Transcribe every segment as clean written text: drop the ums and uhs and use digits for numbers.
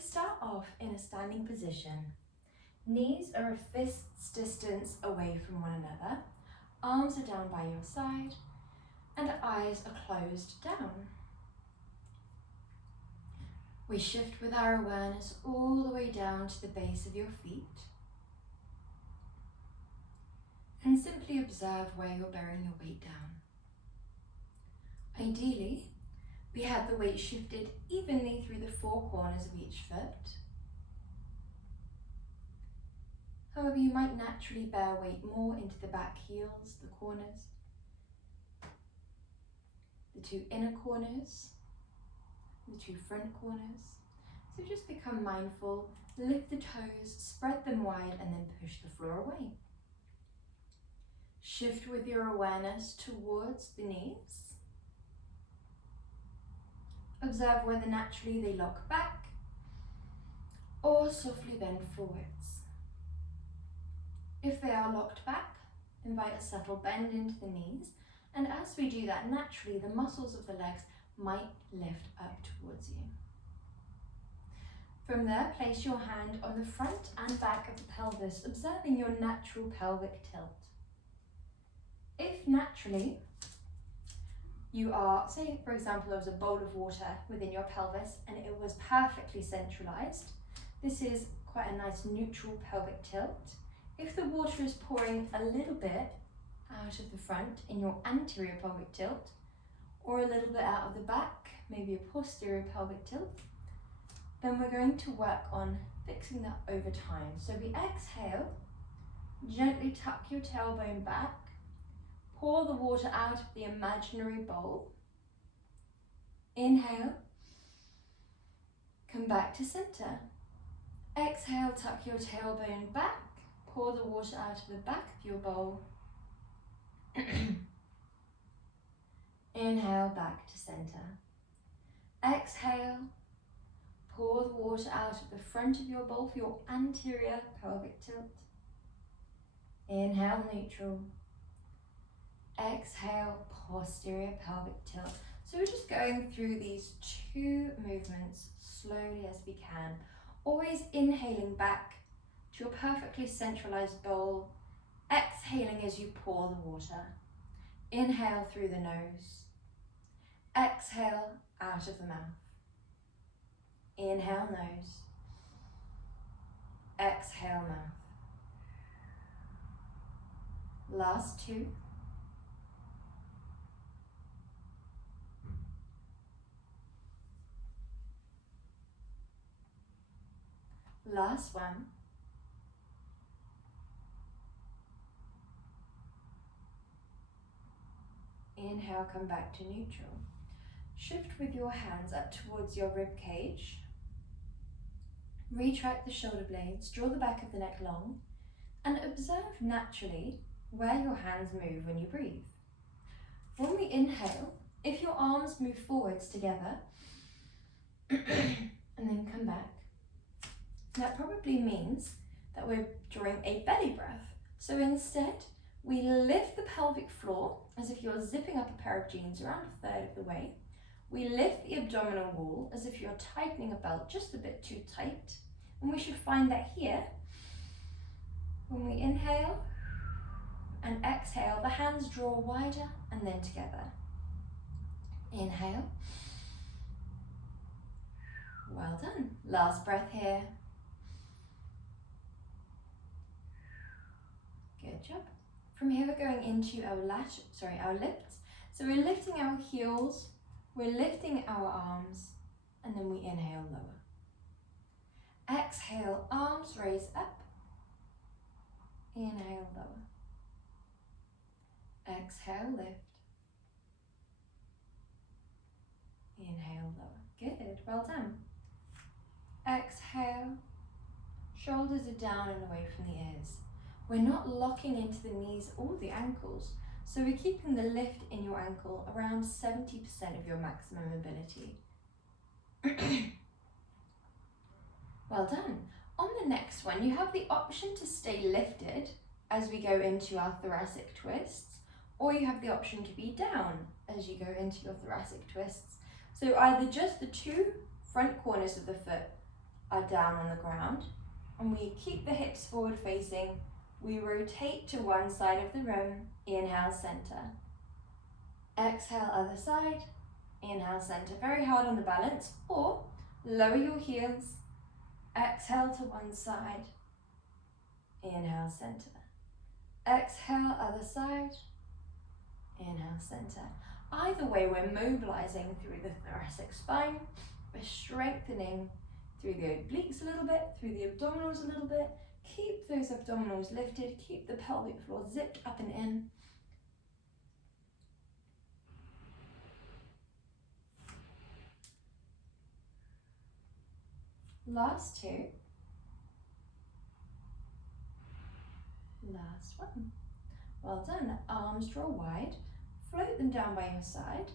start off in a standing position. Knees are a fist's distance away from one another, arms are down by your side, and eyes are closed down. We shift with our awareness all the way down to the base of your feet, and simply observe where you're bearing your weight down. Ideally, we have the weight shifted evenly through the four corners of each foot. However, you might naturally bear weight more into the back heels, the corners, the two inner corners, the two front corners. So just become mindful, lift the toes, spread them wide, and then push the floor away. Shift with your awareness towards the knees. Observe whether naturally they lock back or softly bend forwards. If they are locked back, invite a subtle bend into the knees, and as we do that, naturally the muscles of the legs might lift up towards you. From there, place your hand on the front and back of the pelvis, observing your natural pelvic tilt. If naturally you are, say for example there was a bowl of water within your pelvis and it was perfectly centralized, this is quite a nice neutral pelvic tilt. If the water is pouring a little bit out of the front in your anterior pelvic tilt, or a little bit out of the back, maybe a posterior pelvic tilt, then we're going to work on fixing that over time. So we exhale, gently tuck your tailbone back, pour the water out of the imaginary bowl. Inhale, come back to center. Exhale, tuck your tailbone back, pour the water out of the back of your bowl. Inhale, back to center. Exhale, pour the water out of the front of your bowl for your anterior pelvic tilt. Inhale, neutral. Exhale, posterior pelvic tilt. So we're just going through these two movements slowly as we can. Always inhaling back to your perfectly centralized bowl. Exhaling as you pour the water. Inhale through the nose. Exhale out of the mouth. Inhale nose. Exhale mouth. Last two. Last one. Inhale, come back to neutral. Shift with your hands up towards your rib cage. Retract the shoulder blades, draw the back of the neck long, and observe naturally where your hands move when you breathe. When we inhale, if your arms move forwards together, and then come back, that probably means that we're drawing a belly breath. So instead, we lift the pelvic floor as if you're zipping up a pair of jeans around a third of the way. We lift the abdominal wall as if you're tightening a belt just a bit too tight. And we should find that here, when we inhale and exhale, the hands draw wider and then together. Inhale. Well done. Last breath here. Good job. From here we're going into our lifts. So we're lifting our heels, we're lifting our arms, and then we inhale lower. Exhale, arms raise up. Inhale, lower. Exhale, lift. Inhale, lower. Good, well done. Exhale, shoulders are down and away from the ears. We're not locking into the knees or the ankles, so we're keeping the lift in your ankle around 70% of your maximum mobility. Well done. On the next one, you have the option to stay lifted as we go into our thoracic twists, or you have the option to be down as you go into your thoracic twists. So either just the two front corners of the foot are down on the ground, and we keep the hips forward facing. We rotate to one side of the room. Inhale, center. Exhale, other side. Inhale, center. Very hard on the balance, or lower your heels. Exhale to one side. Inhale, center. Exhale, other side. Inhale, center. Either way, we're mobilizing through the thoracic spine. We're strengthening through the obliques a little bit, through the abdominals a little bit. Keep those abdominals lifted. Keep the pelvic floor zipped up and in. Last two. Last one. Well done. Arms draw wide. Float them down by your side.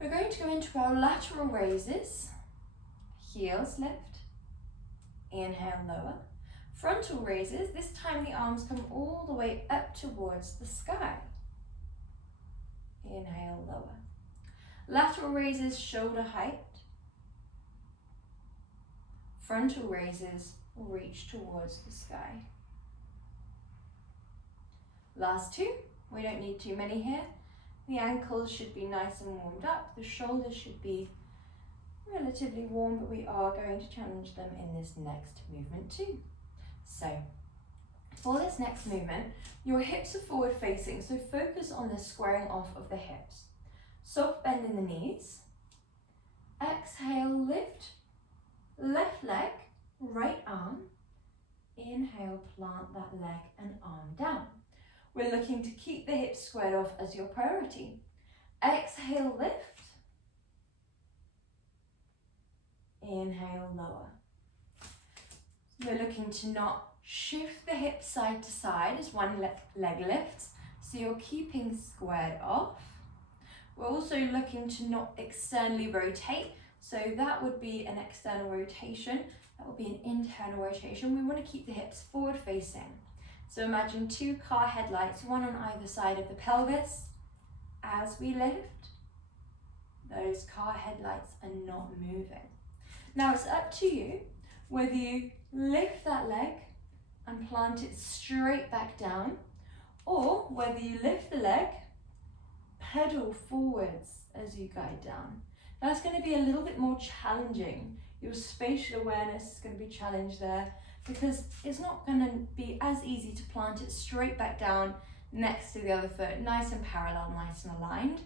We're going to go into our lateral raises. Heels lift. Inhale, lower. Frontal raises. This time the arms come all the way up towards the sky. Inhale, lower. Lateral raises, shoulder height. Frontal raises, reach towards the sky. Last two. We don't need too many here. The ankles should be nice and warmed up. The shoulders should be relatively warm, but we are going to challenge them in this next movement too. So, for this next movement, your hips are forward facing, so focus on the squaring off of the hips. Soft bend in the knees. Exhale, lift. Left leg, right arm. Inhale, plant that leg and arm down. We're looking to keep the hips squared off as your priority. Exhale, lift. Inhale, lower. We're looking to not shift the hips side to side as one leg lifts, so you're keeping squared off. We're also looking to not externally rotate, so that would be an external rotation, that would be an internal rotation. We want to keep the hips forward facing. So imagine two car headlights, one on either side of the pelvis. As we lift, those car headlights are not moving. Now it's up to you whether you lift that leg and plant it straight back down, or whether you lift the leg, pedal forwards as you guide down. That's going to be a little bit more challenging. Your spatial awareness is going to be challenged there, because it's not going to be as easy to plant it straight back down next to the other foot, nice and parallel, nice and aligned,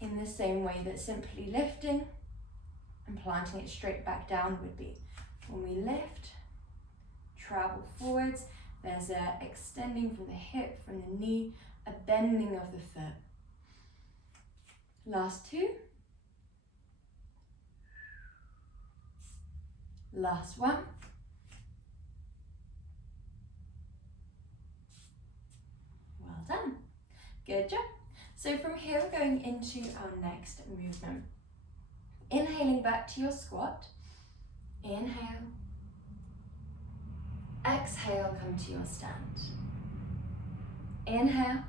in the same way that simply lifting and planting it straight back down would be. When we lift, travel forwards, there's a extending from the hip, from the knee, a bending of the foot. Last two. Last one. Well done. Good job. So from here we're going into our next movement. Inhaling back to your squat. Inhale. Exhale, come to your stand. Inhale.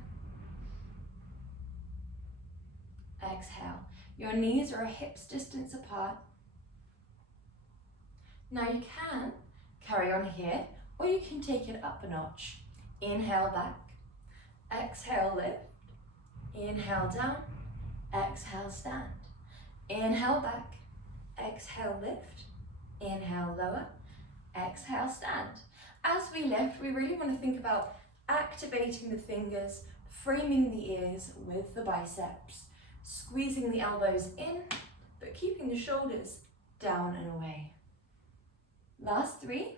Exhale. Your knees are a hips distance apart. Now you can carry on here, or you can take it up a notch. Inhale back. Exhale, lift. Inhale down. Exhale, stand. Inhale back. Exhale, lift. Inhale, lower. Exhale, stand. As we lift, we really want to think about activating the fingers, framing the ears with the biceps, squeezing the elbows in, but keeping the shoulders down and away. Last three.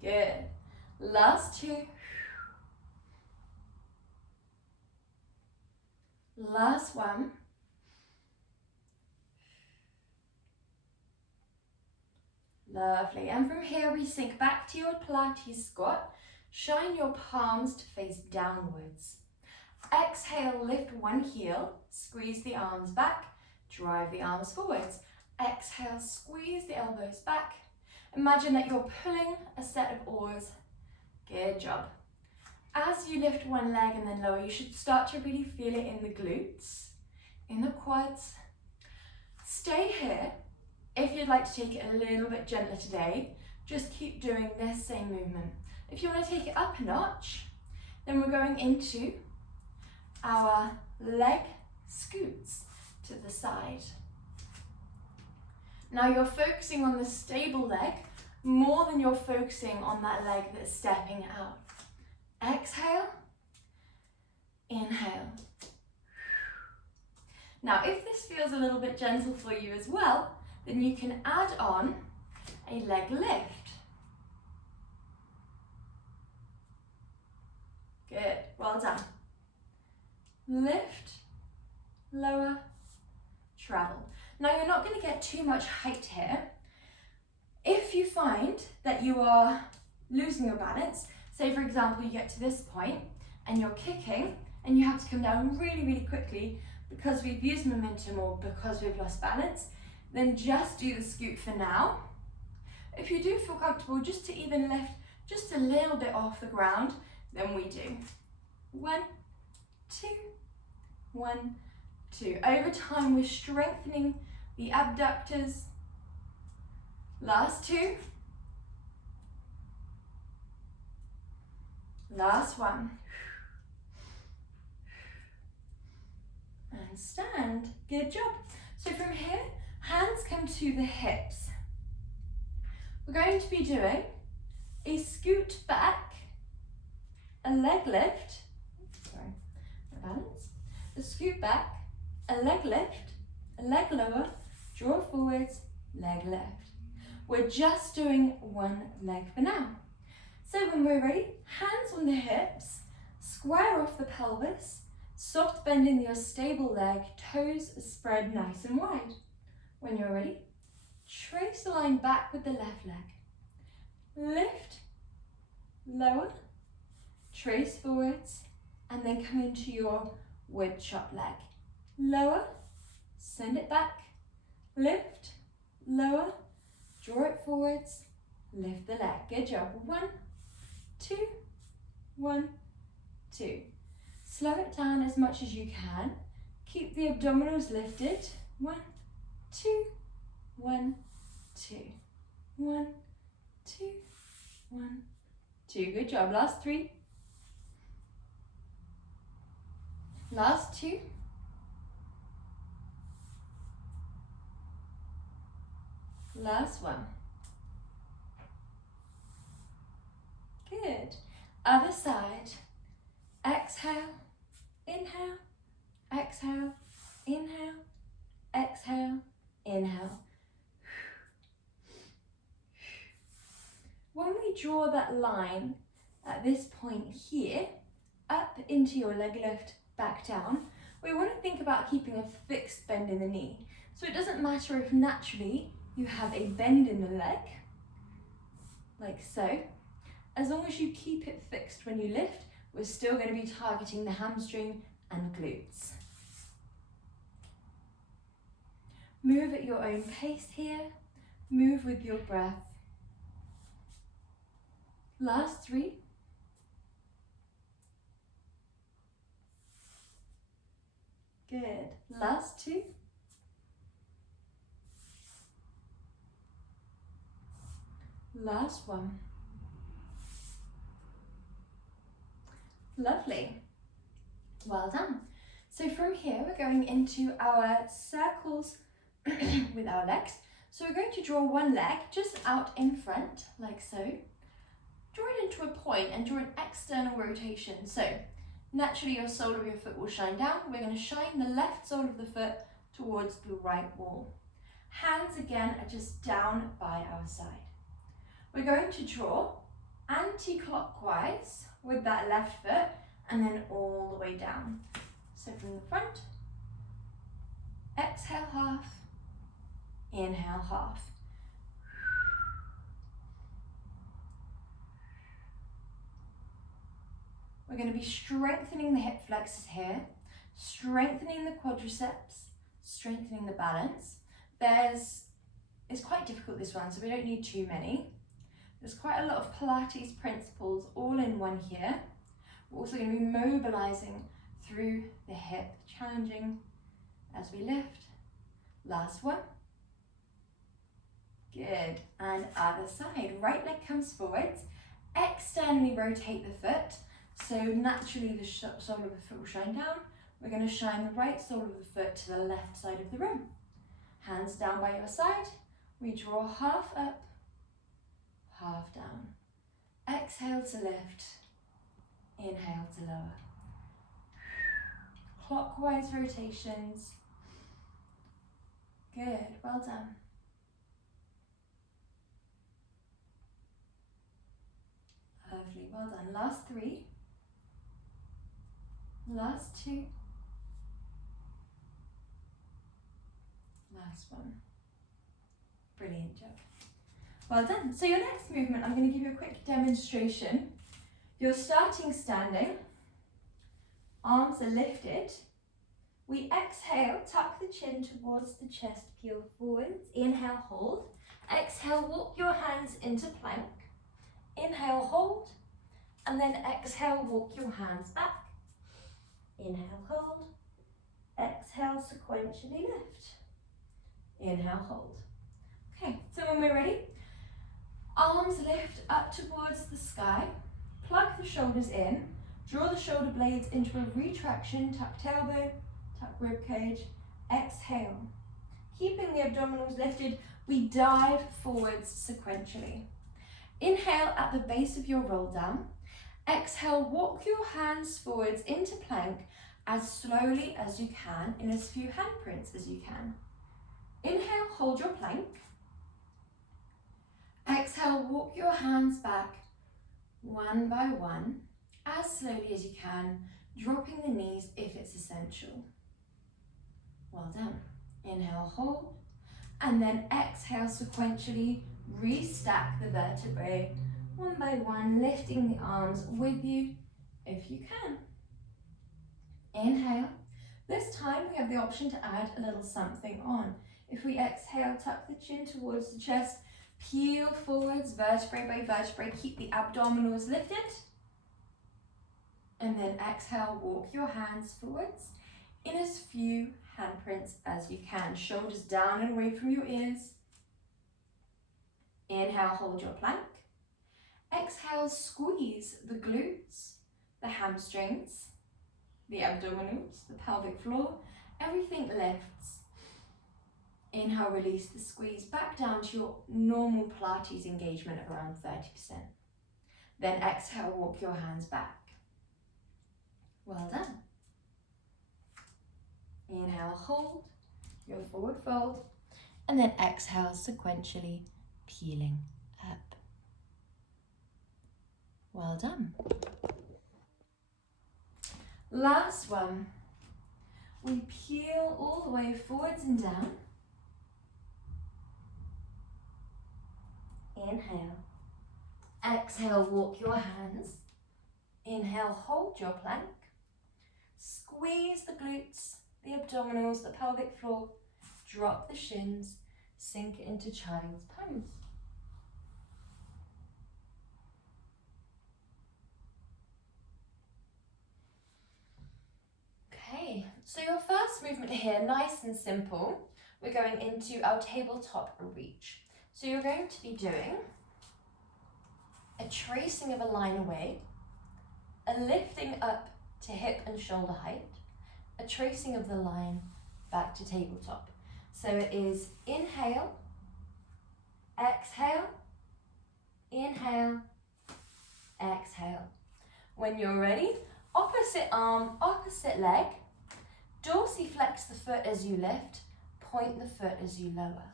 Good. Last two. Last one. Lovely. And from here we sink back to your Pilates squat. Shine your palms to face downwards. Exhale, lift one heel, squeeze the arms back, drive the arms forwards. Exhale, squeeze the elbows back. Imagine that you're pulling a set of oars. Good job. As you lift one leg and then lower, you should start to really feel it in the glutes, in the quads. Stay here. If you'd like to take it a little bit gentler today, just keep doing this same movement. If you want to take it up a notch, then we're going into our leg scoots to the side. Now you're focusing on the stable leg more than you're focusing on that leg that's stepping out. Exhale, inhale. Now if this feels a little bit gentle for you as well, then you can add on a leg lift. Good, well done. Lift, lower, travel. Now you're not going to get too much height here. If you find that you are losing your balance, say for example you get to this point and you're kicking and you have to come down really, really quickly because we've used momentum or because we've lost balance, then just do the scoot for now. If you do feel comfortable just to even lift just a little bit off the ground, then we do. 1, 2, 1, 2. Over time we're strengthening the abductors. Last 2. Last 1. And stand. Good job. So from here, hands come to the hips. We're going to be doing a scoot back, a leg lift, sorry, my balance, a scoot back, a leg lift, a leg lower, draw forwards, leg lift. We're just doing one leg for now. So when we're ready, hands on the hips, square off the pelvis, soft bend in your stable leg, toes spread nice and wide. When you're ready, trace the line back with the left leg. Lift, lower, trace forwards, and then come into your wood chop leg. Lower, send it back, lift, lower, draw it forwards, lift the leg. Good job. 1, 2, 1, 2. Slow it down as much as you can. Keep the abdominals lifted. 1, 2, 1, 2. 1, 2, 1, 2. Good job. Last 3. Last 2. Last 1. Good. Other side. Exhale, inhale, exhale, inhale, exhale, inhale. When we draw that line at this point here, up into your leg lift, back down, we want to think about keeping a fixed bend in the knee. So it doesn't matter if naturally you have a bend in the leg, like so. As long as you keep it fixed when you lift, we're still going to be targeting the hamstring and glutes. Move at your own pace here. Move with your breath. Last 3. Good. Last 2. Last 1. Lovely. Well done. So from here, we're going into our circles with our legs. So we're going to draw one leg just out in front, like so. Draw it into a point and draw an external rotation. So naturally your sole of your foot will shine down. We're going to shine the left sole of the foot towards the right wall. Hands again are just down by our side. We're going to draw anti-clockwise with that left foot and then all the way down. So from the front, exhale half, inhale half. We're going to be strengthening the hip flexors here, strengthening the quadriceps, strengthening the balance. It's quite difficult, this one, so we don't need too many. There's quite a lot of Pilates principles all in one here. We're also going to be mobilizing through the hip, challenging as we lift, Last one. Good. And other side. Right leg comes forwards. Externally rotate the foot. So naturally the sole of the foot will shine down. We're going to shine the right sole of the foot to the left side of the room. Hands down by your side. We draw half up, half down. Exhale to lift. Inhale to lower. Clockwise rotations. Good, well done. Lovely, well done. Last 3. Last 2. Last one. Brilliant job. Well done. So your next movement, I'm going to give you a quick demonstration. You're starting standing. Arms are lifted. We exhale, tuck the chin towards the chest, peel forwards. Inhale, hold. Exhale, walk your hands into plank. Inhale, hold. And then exhale, walk your hands back. Inhale, hold. Exhale, sequentially lift. Inhale, hold. Okay, so when we're ready, arms lift up towards the sky. Plug the shoulders in. Draw the shoulder blades into a retraction. Tuck tailbone, tuck rib cage. Exhale. Keeping the abdominals lifted, we dive forwards sequentially. Inhale at the base of your roll down. Exhale, walk your hands forwards into plank as slowly as you can in as few handprints as you can. Inhale, hold your plank. Exhale, walk your hands back one by one as slowly as you can, dropping the knees if it's essential. Well done. Inhale, hold, and then exhale sequentially, restack the vertebrae one by one, lifting the arms with you if you can. Inhale. This time we have the option to add a little something on. If we exhale, tuck the chin towards the chest, peel forwards, vertebrae by vertebrae, keep the abdominals lifted. And then exhale, walk your hands forwards in as few handprints as you can. Shoulders down and away from your ears. Inhale, hold your plank. Exhale, squeeze the glutes, the hamstrings, the abdominals, the pelvic floor. Everything lifts. Inhale, release the squeeze back down to your normal Pilates engagement of around 30%. Then exhale, walk your hands back. Well done. Inhale, hold your forward fold, and then exhale, sequentially peeling up. Well done. Last one. We peel all the way forwards and down. Inhale. Exhale, walk your hands. Inhale, hold your plank. Squeeze the glutes, the abdominals, the pelvic floor. Drop the shins, sink into child's pose. Okay, so your first movement here, nice and simple. We're going into our tabletop reach. So you're going to be doing a tracing of a line away, a lifting up to hip and shoulder height, a tracing of the line back to tabletop. So it is inhale, exhale, inhale, exhale. When you're ready, opposite arm, opposite leg, dorsiflex the foot as you lift, point the foot as you lower.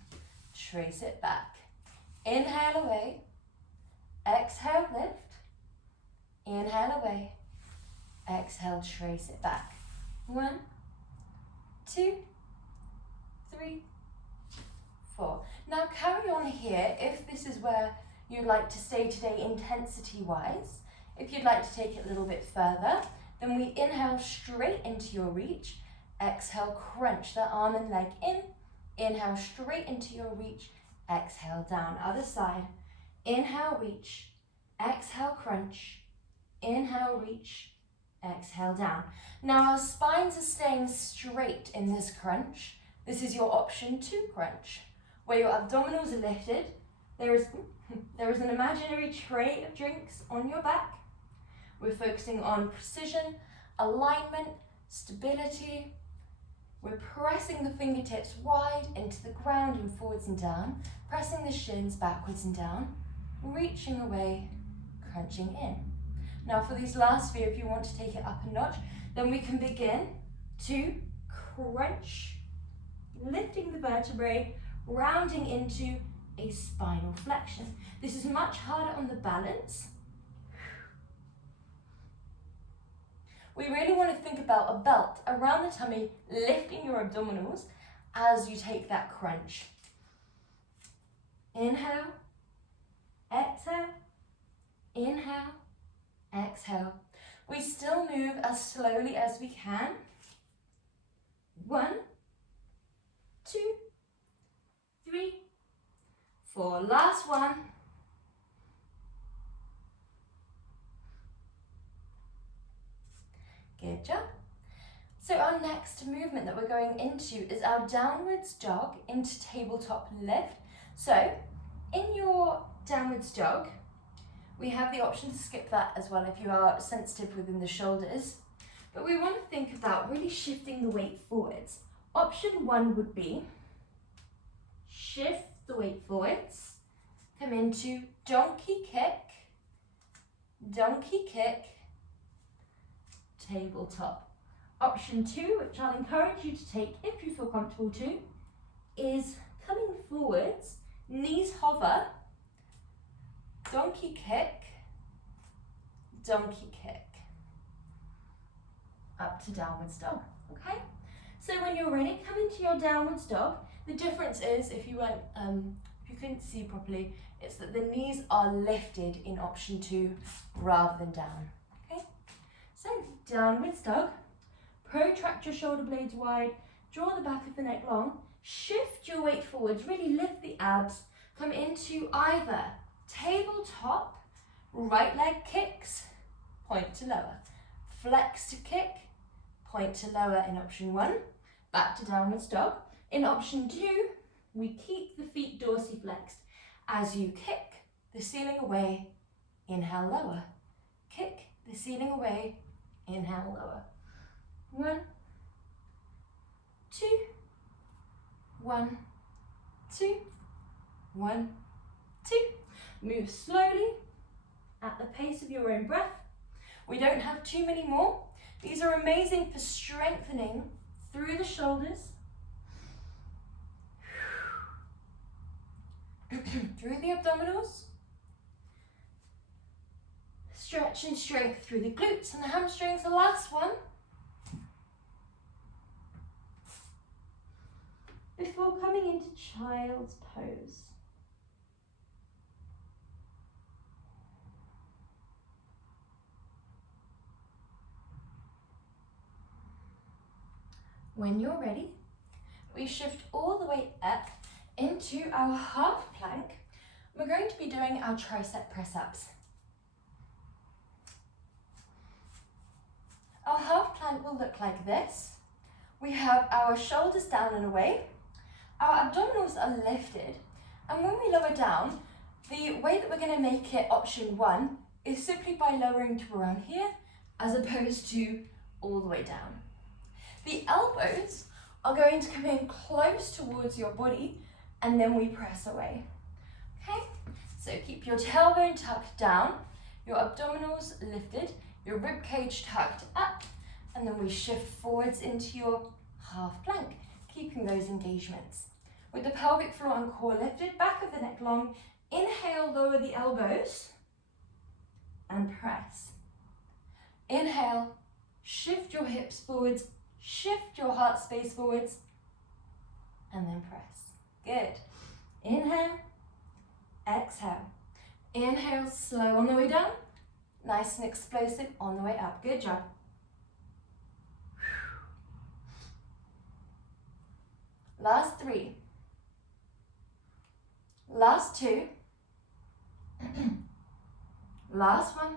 Trace it back. Inhale away, exhale, lift, inhale away, exhale, trace it back. 1, 2, 3, 4. Now carry on here if this is where you'd like to stay today intensity-wise. If you'd like to take it a little bit further, then we inhale straight into your reach. Exhale, crunch the arm and leg in. Inhale straight into your reach. Exhale down. Other side. Inhale, reach. Exhale, crunch. Inhale, reach. Exhale down. Now our spines are staying straight in this crunch. This is your option 2 crunch, where your abdominals are lifted. There is an imaginary tray of drinks on your back. We're focusing on precision, alignment, stability. We're pressing the fingertips wide into the ground and forwards and down, pressing the shins backwards and down, reaching away, crunching in. Now for these last few, if you want to take it up a notch, then we can begin to crunch, lifting the vertebrae, rounding into a spinal flexion. This is much harder on the balance. We really want to think about a belt around the tummy, lifting your abdominals as you take that crunch. Inhale, exhale, inhale, exhale. We still move as slowly as we can. 1, 2, 3, 4. Last one. Good job. So our next movement that we're going into is our downwards dog into tabletop lift. So in your downwards dog, we have the option to skip that as well if you are sensitive within the shoulders. But we want to think about really shifting the weight forwards. Option 1 would be shift the weight forwards, come into donkey kick, tabletop. Option 2, which I'll encourage you to take if you feel comfortable to, is coming forwards, knees hover, donkey kick, up to downwards dog, okay? So when you're ready, come into your downwards dog. The difference is, if you couldn't see properly, it's that the knees are lifted in option 2 rather than down, okay? So downwards dog, protract your shoulder blades wide, draw the back of the neck long, shift your weight forwards, really lift the abs, come into either tabletop, right leg kicks, point to lower, flex to kick, point to lower in option 1, back to downwards dog. In option 2, we keep the feet dorsiflexed. As you kick the ceiling away, inhale lower, kick the ceiling away, inhale lower. 1, 2, 1, 2, 1, 2. Move slowly at the pace of your own breath. We don't have too many more. These are amazing for strengthening through the shoulders, through the abdominals, stretch and strength through the glutes and the hamstrings. The last one. Before coming into child's pose. When you're ready, we shift all the way up into our half plank. We're going to be doing our tricep press-ups. Our half plank will look like this. We have our shoulders down and away. Our abdominals are lifted. And when we lower down, the way that we're going to make it option 1 is simply by lowering to around here, as opposed to all the way down. The elbows are going to come in close towards your body, and then we press away. Okay, so keep your tailbone tucked down, your abdominals lifted, your rib cage tucked up, and then we shift forwards into your half plank, keeping those engagements. With the pelvic floor and core lifted, back of the neck long, inhale, lower the elbows, and press. Inhale, shift your hips forwards, shift your heart space forwards, and then press. Good. Inhale, exhale. Inhale, slow on the way down. Nice and explosive on the way up. Good job. Last 3. Last 2. Last 1.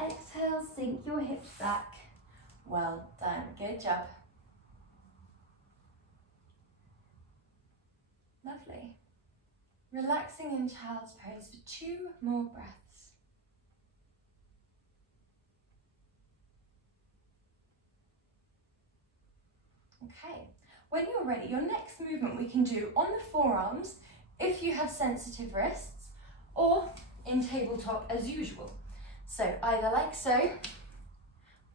Exhale, sink your hips back. Well done, good job. Lovely. Relaxing in child's pose for 2 more breaths. Okay, when you're ready, your next movement we can do on the forearms if you have sensitive wrists, or in tabletop as usual. So either like so,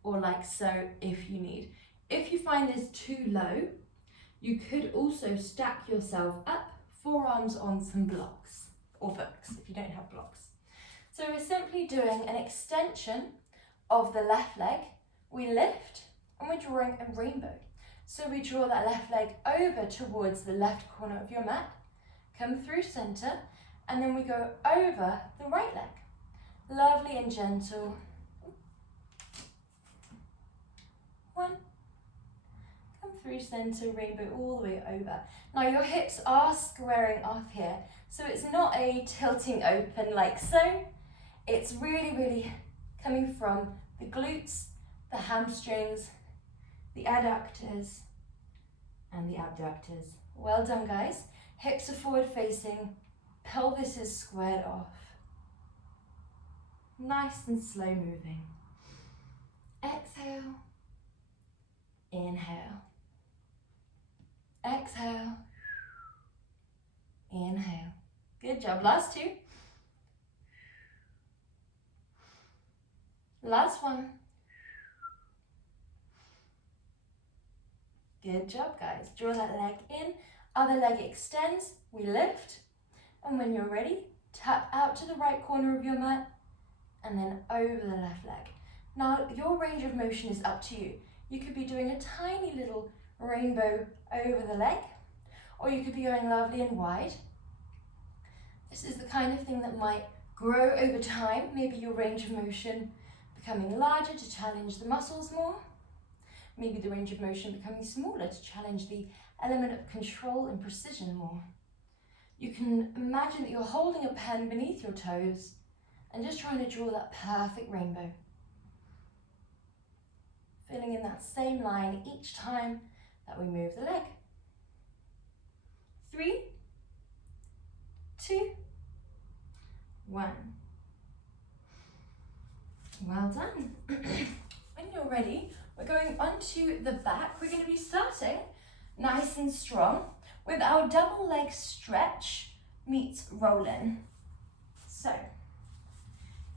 or like so if you need. If you find this too low, you could also stack yourself up, forearms on some blocks, or books if you don't have blocks. So we're simply doing an extension of the left leg. We lift and we're drawing a rainbow. So we draw that left leg over towards the left corner of your mat, come through center, and then we go over the right leg. Lovely and gentle. 1. Come through center, rainbow all the way over. Now your hips are squaring off here, so it's not a tilting open like so. It's really, really coming from the glutes, the hamstrings, the adductors, and the abductors. Well done, guys. Hips are forward facing, pelvis is squared off. Nice and slow moving. Exhale, inhale, exhale, inhale. Good job, last 2. Last 1. Good job, guys. Draw that leg in, other leg extends, we lift, and when you're ready, tap out to the right corner of your mat, and then over the left leg. Now, your range of motion is up to you. You could be doing a tiny little rainbow over the leg, or you could be going lovely and wide. This is the kind of thing that might grow over time, maybe your range of motion becoming larger to challenge the muscles more, maybe the range of motion becoming smaller to challenge the element of control and precision more. You can imagine that you're holding a pen beneath your toes and just trying to draw that perfect rainbow. Filling in that same line each time that we move the leg. 3, 2, 1. Well done. When you're ready, we're going onto the back. We're going to be starting nice and strong with our double leg stretch meets roll in. So,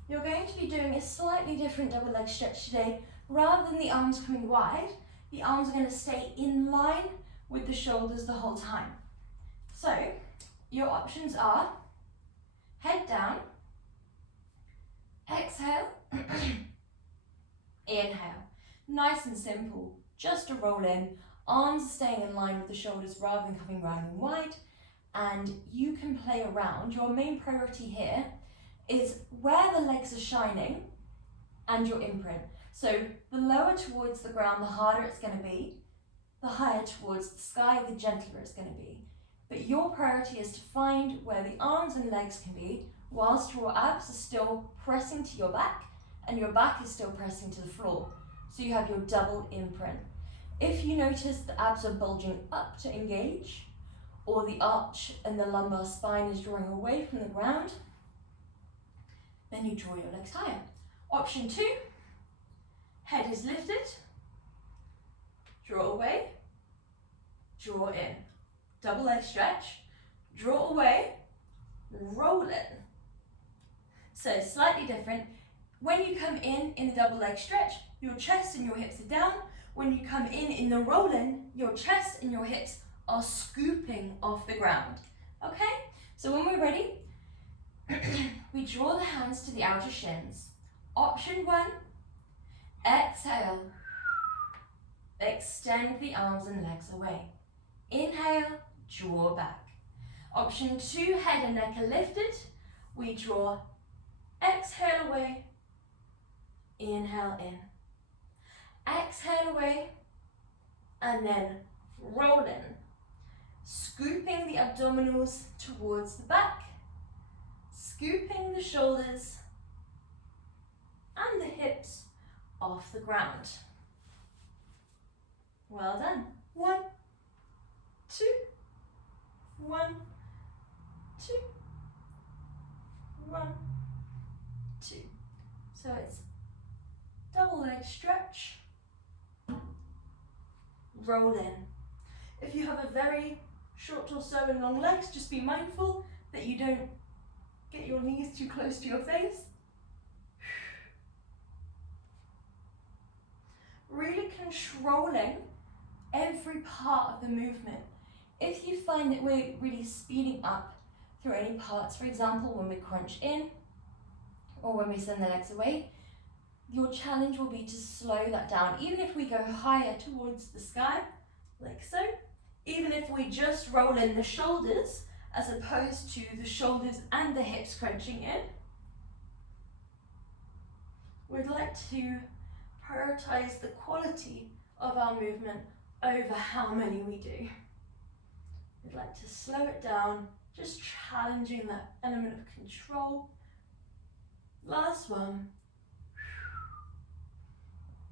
you're going to be doing a slightly different double leg stretch today. Rather than the arms coming wide, the arms are going to stay in line with the shoulders the whole time. So, your options are head down, exhale, inhale. Nice and simple, just a roll in, arms staying in line with the shoulders rather than coming round and wide, and you can play around. Your main priority here is where the legs are shining and your imprint. So the lower towards the ground, the harder it's going to be. The higher towards the sky, the gentler it's going to be. But your priority is to find where the arms and legs can be whilst your abs are still pressing to your back and your back is still pressing to the floor. So you have your double imprint. If you notice the abs are bulging up to engage, or the arch and the lumbar spine is drawing away from the ground, then you draw your legs higher. Option 2, head is lifted, draw away, draw in. Double leg stretch, draw away, roll in. So slightly different. When you come in the double leg stretch, your chest and your hips are down. When you come in the roll in, your chest and your hips are scooping off the ground. Okay? So when we're ready, we draw the hands to the outer shins. Option 1, exhale. Extend the arms and legs away. Inhale, draw back. Option 2, head and neck are lifted. We draw, exhale away, inhale in. Exhale away, and then roll in. Scooping the abdominals towards the back, scooping the shoulders and the hips off the ground. Well done. 1, 2, 1, 2, 1, 2. So it's double leg stretch, roll in. If you have a very short torso and long legs, just be mindful that you don't get your knees too close to your face. Really controlling every part of the movement. If you find that we're really speeding up through any parts, for example, when we crunch in or when we send the legs away, your challenge will be to slow that down. Even if we go higher towards the sky, like so, even if we just roll in the shoulders as opposed to the shoulders and the hips crunching in, we'd like to prioritize the quality of our movement over how many we do. We'd like to slow it down, just challenging that element of control. Last one.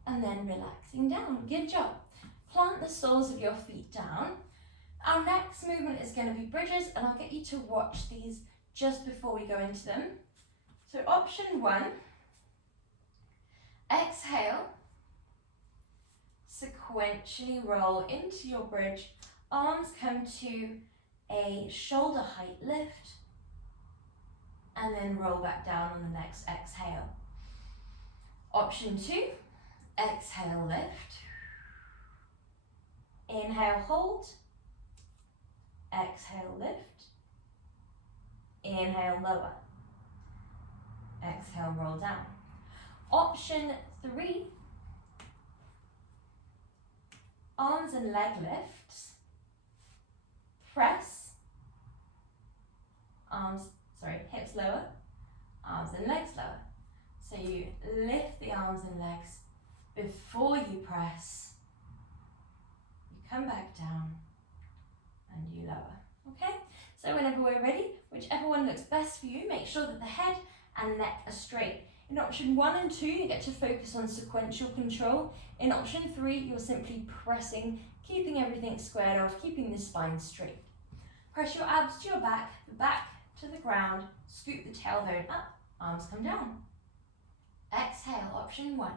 And then relaxing down. Good job. Plant the soles of your feet down. Our next movement is going to be bridges, and I'll get you to watch these just before we go into them. So option 1, exhale, sequentially roll into your bridge. Arms come to a shoulder height lift, and then roll back down on the next exhale. Option 2, exhale, lift. Inhale, hold. Exhale, lift. Inhale, lower. Exhale, roll down. Option 3, arms and leg lifts. Press. Hips lower. Arms and legs lower. So you lift the arms and legs before you press. You come back down and you lower. Okay? So whenever we're ready, whichever one looks best for you, make sure that the head and neck are straight. In option 1 and 2, you get to focus on sequential control. In option 3, you're simply pressing, keeping everything squared off, keeping the spine straight. Press your abs to your back, the back to the ground, scoop the tailbone up, arms come down. Exhale, option 1.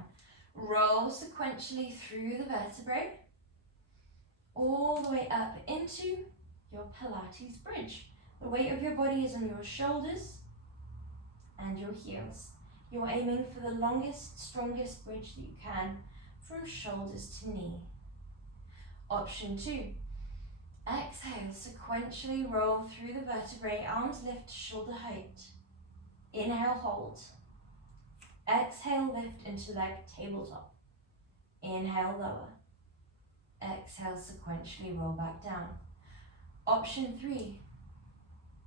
Roll sequentially through the vertebrae, all the way up into your Pilates bridge. The weight of your body is on your shoulders and your heels. You're aiming for the longest, strongest bridge that you can from shoulders to knee. Option 2. Exhale, sequentially roll through the vertebrae, arms lift to shoulder height. Inhale, hold. Exhale, lift into leg tabletop. Inhale, lower. Exhale, sequentially roll back down. Option 3.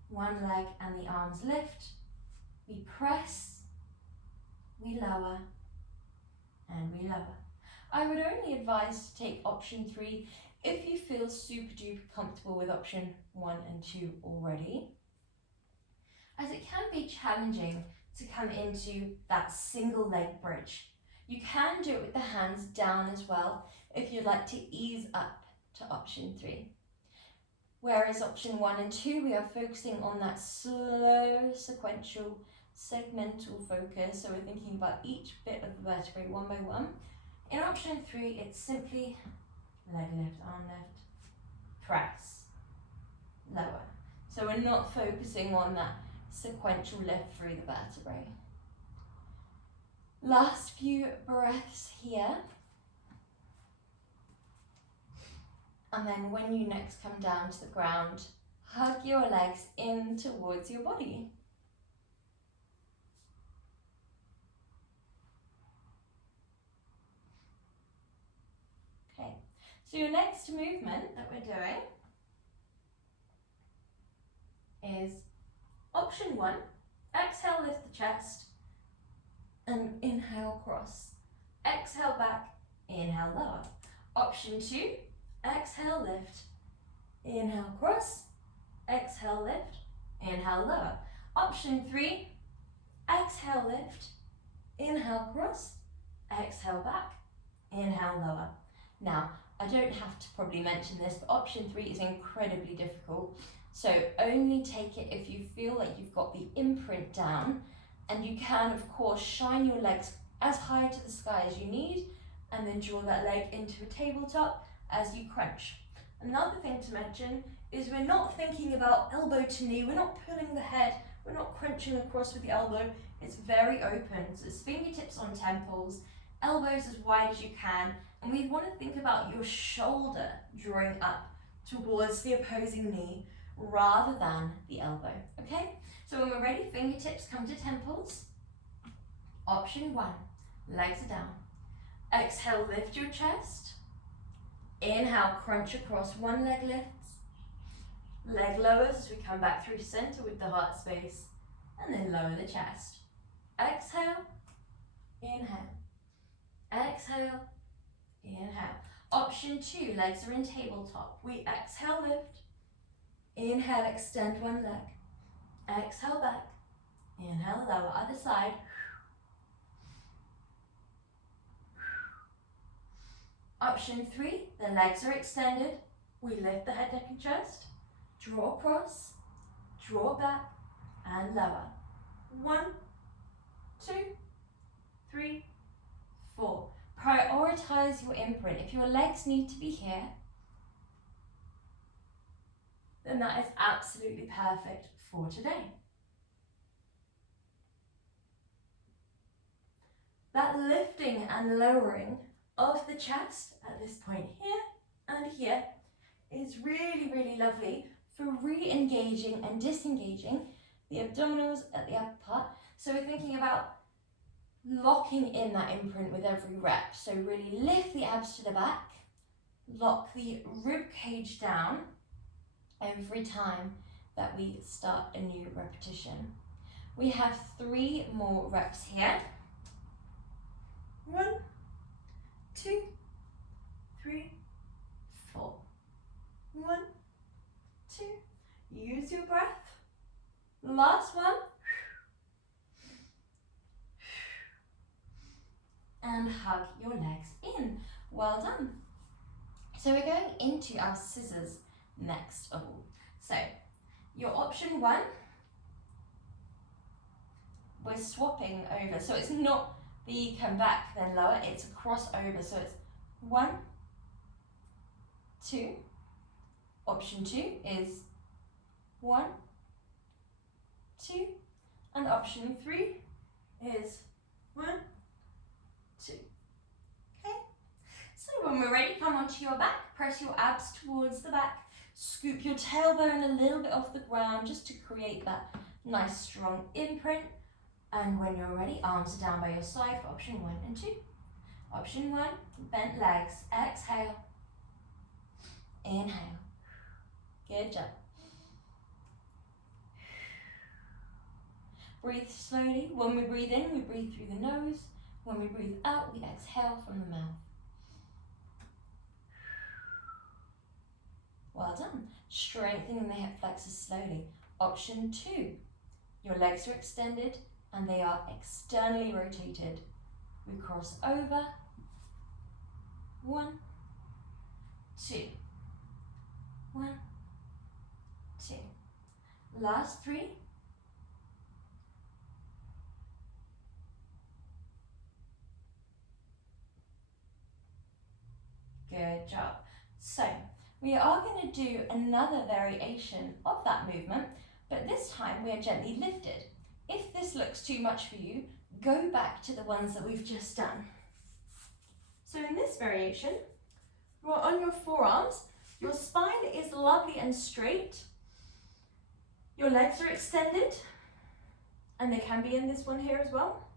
One leg and the arms lift. We press, we lower, and we lower. I would only advise to take option 3 if you feel super duper comfortable with option 1 and 2 already, as it can be challenging to come into that single leg bridge. You can do it with the hands down as well if you'd like to ease up to option 3. Whereas option 1 and 2, we are focusing on that slow, sequential, segmental focus. So we're thinking about each bit of the vertebrae one by one. In option 3, it's simply leg lift, arm lift, press, lower. So we're not focusing on that sequential lift through the vertebrae. Last few breaths here. And then when you next come down to the ground, hug your legs in towards your body. Okay, so your next movement that we're doing is option 1, exhale, lift the chest, and inhale, cross. Exhale, back, inhale, lower. Option 2, exhale, lift, inhale, cross, exhale, lift, inhale, lower. Option 3, exhale, lift, inhale, cross, exhale, back, inhale, lower. Now, I don't have to probably mention this, but option 3 is incredibly difficult. So only take it if you feel like you've got the imprint down, and you can, of course, shine your legs as high to the sky as you need, and then draw that leg into a tabletop as you crunch. Another thing to mention is we're not thinking about elbow to knee, we're not pulling the head, we're not crunching across with the elbow. It's very open, so it's fingertips on temples, elbows as wide as you can, and we want to think about your shoulder drawing up towards the opposing knee rather than the elbow, okay? So when we're ready, fingertips come to temples. Option 1, legs are down. Exhale, lift your chest. Inhale, crunch across, one leg lifts. Leg lowers as we come back through center with the heart space, and then lower the chest. Exhale, inhale. Exhale, inhale. Option 2, legs are in tabletop. We exhale, lift. Inhale, extend one leg. Exhale back. Inhale, lower. Other side. Option 3, the legs are extended. We lift the head, neck and chest. Draw across, draw back, and lower. 1, 2, 3, 4. Prioritize your imprint. If your legs need to be here, then that is absolutely perfect for today. That lifting and lowering of the chest at this point here and here is really, really lovely for re-engaging and disengaging the abdominals at the upper part. So we're thinking about locking in that imprint with every rep. So really lift the abs to the back, lock the rib cage down every time that we start a new repetition. We have 3 more reps here. 1, 2, 3, 4. 1, 2. Use your breath. Last one. And hug your legs in. Well done. So we're going into our scissors next of all. So your option 1, we're swapping over. So it's not the come back then lower, it's a crossover. So it's 1, 2. Option 2 is 1, 2. And option 3 is 1, 2. Okay? So when we're ready, come onto your back, press your abs towards the back, scoop your tailbone a little bit off the ground just to create that nice strong imprint. And when you're ready, arms are down by your side for option 1 and 2. Option 1, bent legs, exhale, inhale. Good job. Breathe slowly. When we breathe in, we breathe through the nose. When we breathe out, we exhale from the mouth. Well done. Strengthening the hip flexors slowly. Option 2, your legs are extended and they are externally rotated. We cross over. 1, 2. 1, 2. Last 3. Good job. So we are going to do another variation of that movement, but this time we are gently lifted. If this looks too much for you, go back to the ones that we've just done. So in this variation, you're on your forearms, your spine is lovely and straight, your legs are extended, and they can be in this one here as well.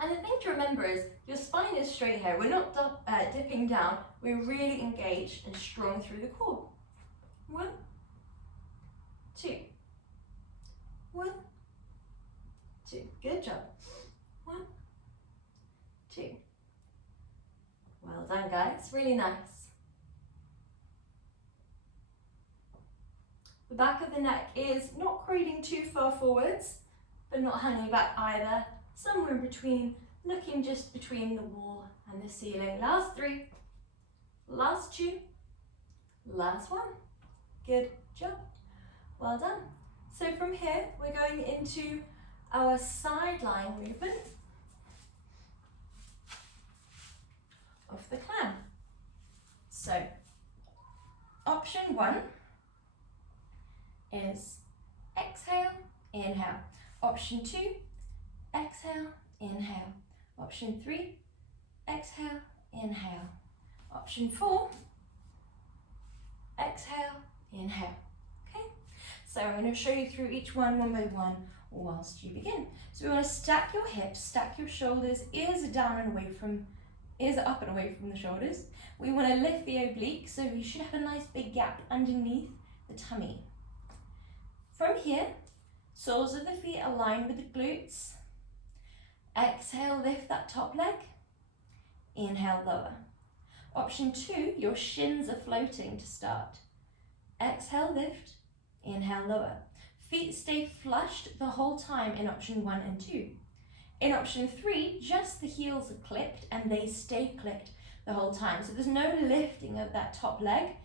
And the thing to remember is your spine is straight here. We're not dipping down. We're really engaged and strong through the core. 1, 2. 1, 2. Good job. 1, 2. Well done, guys. Really nice. The back of the neck is not cradling too far forwards, but not hanging back either. Somewhere in between, looking just between the wall and the ceiling. Last 3. Last two. Last one. Good job. Well done. So from here, we're going into our sideline movement of the clam. So, option one is exhale, inhale. Option two, exhale, inhale. Option three, exhale, inhale. Option four, exhale, inhale. Okay, so I'm going to show you through each one by one whilst you begin. So we want to stack your hips, stack your shoulders, ears down and away from, ears up and away from the shoulders. We want to lift the obliques, so you should have a nice big gap underneath the tummy. From here, soles of the feet align with the glutes. Exhale, lift that top leg. Inhale, lower. Option two, your shins are floating to start. Exhale, lift. Inhale, lower. Feet stay flushed the whole time in option one and two. In option three, just the heels are clipped and they stay clipped the whole time. So there's no lifting of that top leg.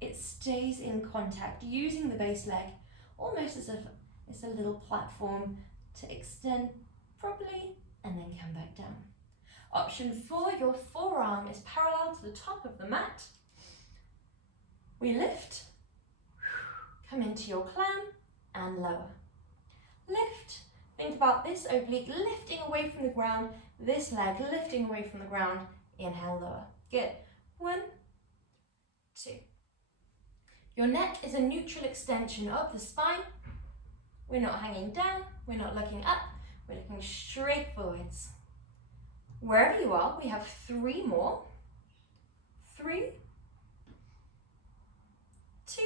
It stays in contact, using the base leg almost as if it's a little platform to extend properly and then come back down. Option four, your forearm is parallel to the top of the mat. We lift, come into your clam and lower. Lift, think about this oblique lifting away from the ground, this leg lifting away from the ground. Inhale, lower. Good. 1, 2. Your neck is a neutral extension of the spine. We're not hanging down, we're not looking up, we're looking straight forwards. Wherever you are, we have 3 more. 3, 2,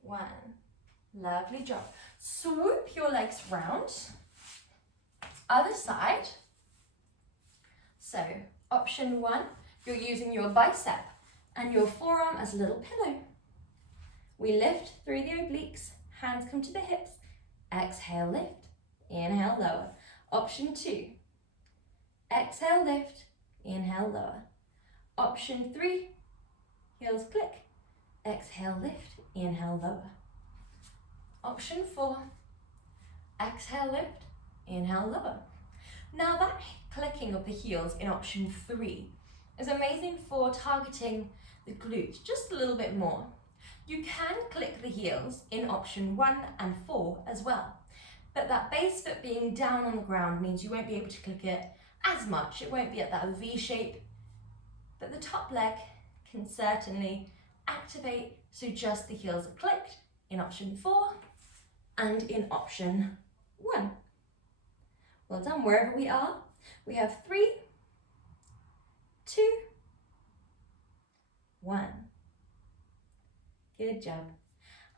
1. Lovely job. Swoop your legs round. Other side. So, option 1, you're using your bicep and your forearm as a little pillow. We lift through the obliques, hands come to the hips. Exhale, lift. Inhale, lower. Option 2, exhale, lift. Inhale, lower. Option 3, heels click. Exhale, lift. Inhale, lower. Option 4, exhale, lift. Inhale, lower. Now that clicking of the heels in option 3 is amazing for targeting the glutes just a little bit more. You can click the heels in option 1 and 4 as well, but that base foot being down on the ground means you won't be able to click it as much. It won't be at that V shape, but the top leg can certainly activate, so just the heels are clicked in option 4 and in option 1. Well done. Wherever we are, we have 3, 2, 1. Good job.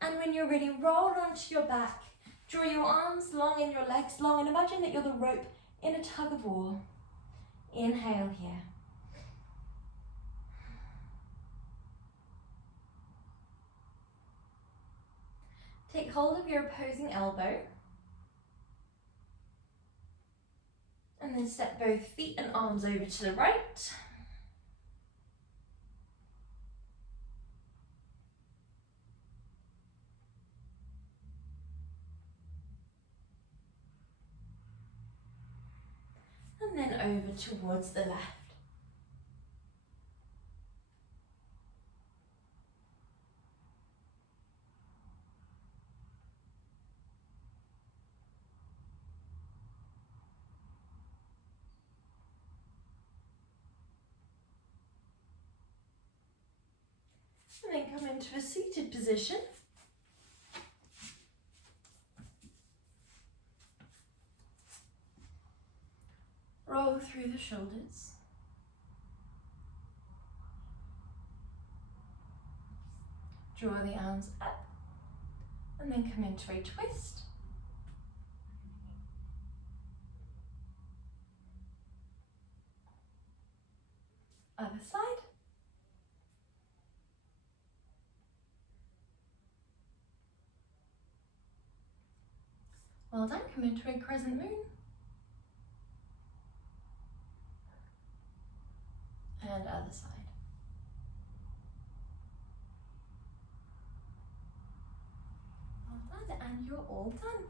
And when you're ready, roll onto your back. Draw your arms long and your legs long, and imagine that you're the rope in a tug of war. Inhale here. Take hold of your opposing elbow. And then step both feet and arms over to the right. And then over towards the left. And then come into a seated position. Roll through the shoulders. Draw the arms up and then come into a twist. Other side. Well done, come into a crescent moon. And other side. Well done, and you're all done.